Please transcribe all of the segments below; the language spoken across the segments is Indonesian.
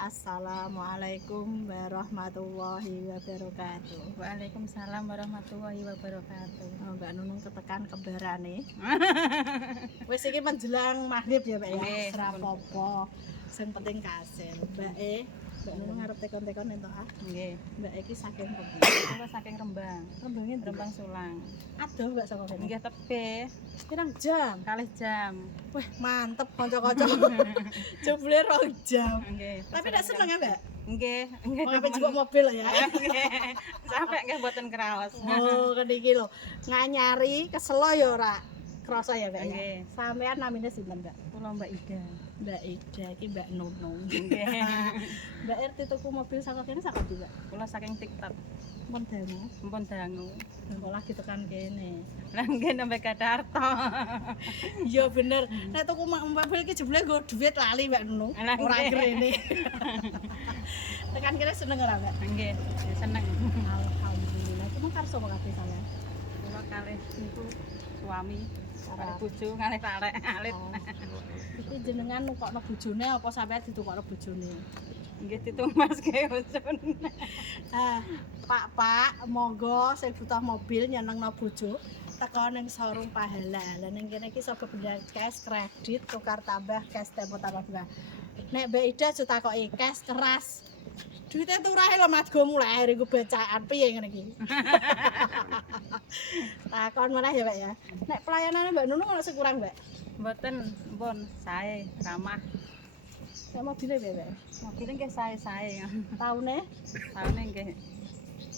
Assalamualaikum warahmatullahi wabarakatuh. Waalaikumsalam warahmatullahi wabarakatuh. Mbak Nunung ketekan kebarane. Wis iki menjelang maghrib ya, Mbak ya. Nggih, Ora apa-apa. Sing penting kasil. Mbak Nunung arep tekon-tekon entuk ah. Nggih. Mbak iki saking pundi? Kula saking Rembang. Rembangnya Rembang Sulang. Adoh Mbak saka kene. Nggih tebih Pirang jam? kalih jam. Wah, mantep kanca-kanca. Jebule 2 jam. Nggih. Tapi nek seneng ya, Mbak? Nggih, nggih. Mau ngapain juga mobil ya? Nggih. Sampai nggih mboten kraos. Oh, kene iki lho. Nganyari keselo ya ora krasa ya, Mbak ya. Nggih. Sampean namine sinten, Mbak? Kula Mbak Ida. Mbak Ida iki Mbak Nunung. Nggih. Mbak RT tuku mobil saka kene saka ndi, Mbak? Kula saking TikTok. Mun dangu. Mumpun dangu. Kok lagi tekan kene. Lah nggih nembe Kadarto. Iya bener. Nek tuku mobil iki jebule nggo dhuwit lali Mbak Nunung. Lah, Ora nggih. grene. Tekan kene seneng ora, Mbak? Nggih, seneng. Alhamdulillah. Cuma karo sapa kabeh sampean? Kula kalih niku suami, kalih Ora. bojo, kalih arek alit. Oh. Iki jenengan nukokno bojone apa sampean ditukokno bojone? Nggih ditumas ke bojon. Pak, monggo sing butuh mobil nyenengno bojo teko ning showroom Pahala. Lah ning kene iki saka benda cash, kredit, tukar tambah cash tempo tambah bunga. Nek Mbak Ida aja takoki cash keras. Duite turahe lho Mas go mulai iku bacaan piye ngene iki. Takon meneh ya, Mbak ya. Nek pelayanane Mbak Nunung ono sing kurang, Mbak? Mboten, pun sae, ramah. Nek mobile piye, Mbak? Mobilnya nggih sae-sae. Taune Taune nggih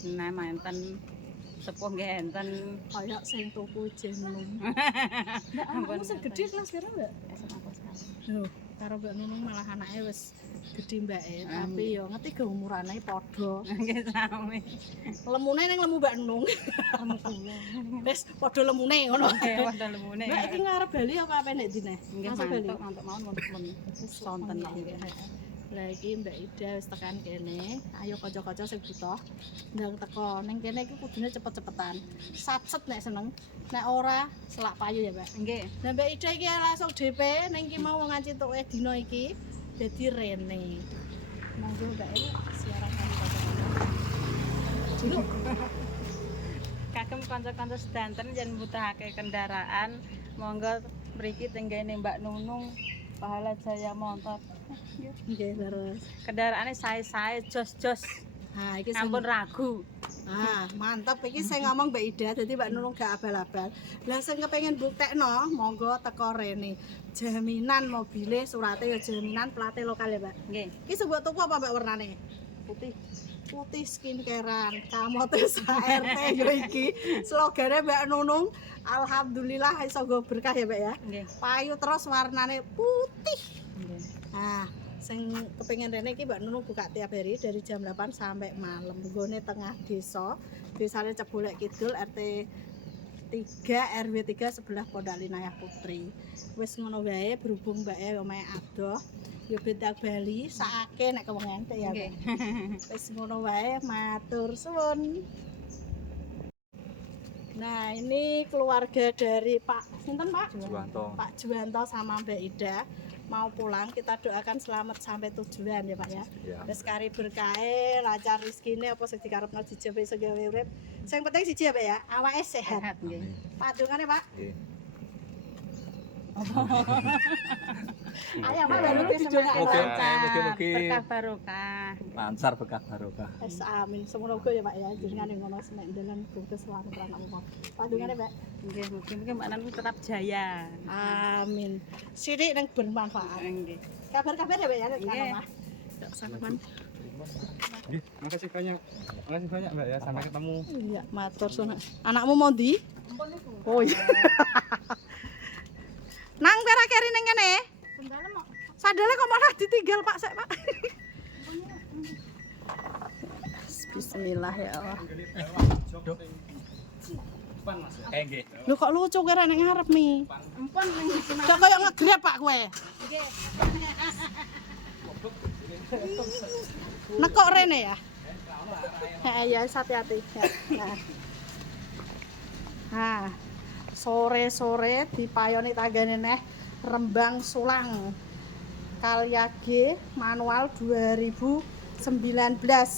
enten sepuh nggih enten. kaya sing tuku jeneng. Mbak, Ampun, anakmu sing gedhe kelas pira, Mbak? SMA kelas kali. Loh, karo Mbak Nunung malah anake wis gedhe mbake, Ah, tapi yo ngerti ge umurane padha. Nggih sami. Lemune ning lemu Mbak Nunung. Lemu kula. Wis padha lemune ngono. Nggih wonten lemune. Mbak iki ngarep Bali apa apa nek dine? Nggih Masuk Bali. mantuk mawon wonten sonten kok nggih. Lah iki Mbak Ida wis tekan kene. Ayo kanca-kanca sing butuh ndang teko ning kene iki kudune cepet-cepetan. Satset nek seneng. Nek ora selak payu ya, Mbak. Nggih. Nah Mbak Ida iki langsung DP ning iki mau nganci tuke dina iki dadi rene. Monggo Mbak siaran kali dulu. Kagem kanca-kanca sedanten yen mbutuhake kendaraan, monggo mriki tenggene Mbak Nunung Pahala Jaya Motor. Nggih terus. Kendaraane sae-sae jos-jos. Nah iki sing Ampun ragu. mantep iki sing ngomong Mbak Ida dadi Mbak Nunung gak abal-abal. Lah sing kepengin buktekno monggo teko rene. Jaminan mobile, surate ya jaminan, plate lokal ya, Mbak. Nggih, Iki sebut tuku apa Mbak warnane? putih. Putih skincarean, kamote RT yo iki. Slogane Mbak Nunung, alhamdulillah iso go berkah ya, Mbak ya. Nggih. Payu terus warnane putih. Nggih. Nah, sing kepengin rene iki Mbak Nunung buka tiap hari dari jam 8 sampai malam. Nggone tengah desa, desane Cebolek Kidul RT 3 RW 3 sebelah Pondok Linayah Putri. Wis ngono wae berhubung mbake omahe adoh, ya bentak Bali sakake nek kewengen ya. Nggih. Wis ngono wae, matur suwun. Nah, ini keluarga dari Pak sinten, Pak? Juwanto. Pak Juwanto sama Mbak Ida mau pulang, kita doakan selamat sampai tujuan ya Pak ya. Ya. Wis kari berkahe, lancar rezekine apa sing dikarepno dijebe iso gawe urip. Sing penting siji ya Pak ya, awake sehat. Sehat nggih. Padungane Pak. Nggih. Ayo Pak baru Mugi dijolak. semakin Mugi- lancar, mugi-mugi. berkah barokah. Lancar berkah barokah. Wis amin. Semoga ya Pak ya jenengan yang ngono semek dalan bungkus selamat anak Allah. Padungane Pak. Nggih, mugi-mugi Mbak Nunung tetap jaya. Amin. Sidik nang bermanfaat. Nggih. Kabar-kabar ya Pak ya nek Nggih. omah. Salaman. Makasih banyak. Makasih banyak Mbak ya, sampai ketemu. Iya, matur suwun. Anakmu mau ndi? Oh iya. Nang pera keri ning kene. Sandale kok malah ditinggal Pak sek Pak. Bismillah ya Allah. Nggih. Lho kok lucu kira ning ngarep mi. Empun ning sini. Kok koyo ngegrep Pak kowe. Nggih. Nekok rene ya. Ya hati-hati. Ya. Nah. Nah, sore-sore dipayoni tanggane neh Rembang Sulang. Calya G manual 2019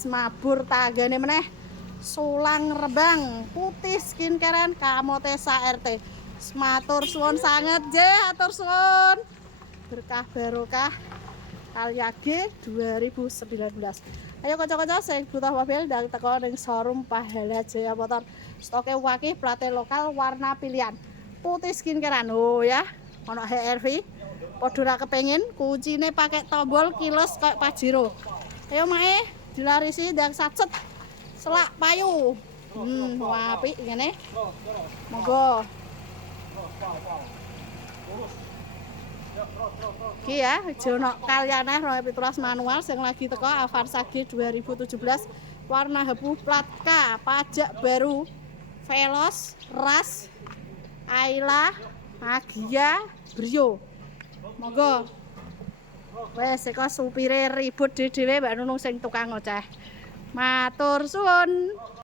mabur tanggane meneh Sulang Rebang putih skincarean Kamotesa RT. Matur suwun sanget je, atur suwun. Berkah barokah Calya G 2019. Ayo kanca-kanca sing butuh mobil ndang teko ning showroom Pahala Jaya Motor. Stoke wakih plate lokal warna pilihan. Putih skincarean. Oh ya, ono HRV. Padha ra kepengin kuncine pakai tombol kilos kayak Pajero. Ayo mae dilarisi ndang sacet. Selak payu. Apik ngene. Monggo. Iki ya, jono Kalyana 2017 manual yang lagi teko Avanza G 2017 warna abu plat K, pajak baru, Veloz, Ras, Ayla, Agia, Brio. Monggo. Wes eko supire ribut dhewe Mbak Nunung sing tukang ngoceh. Matur suwun.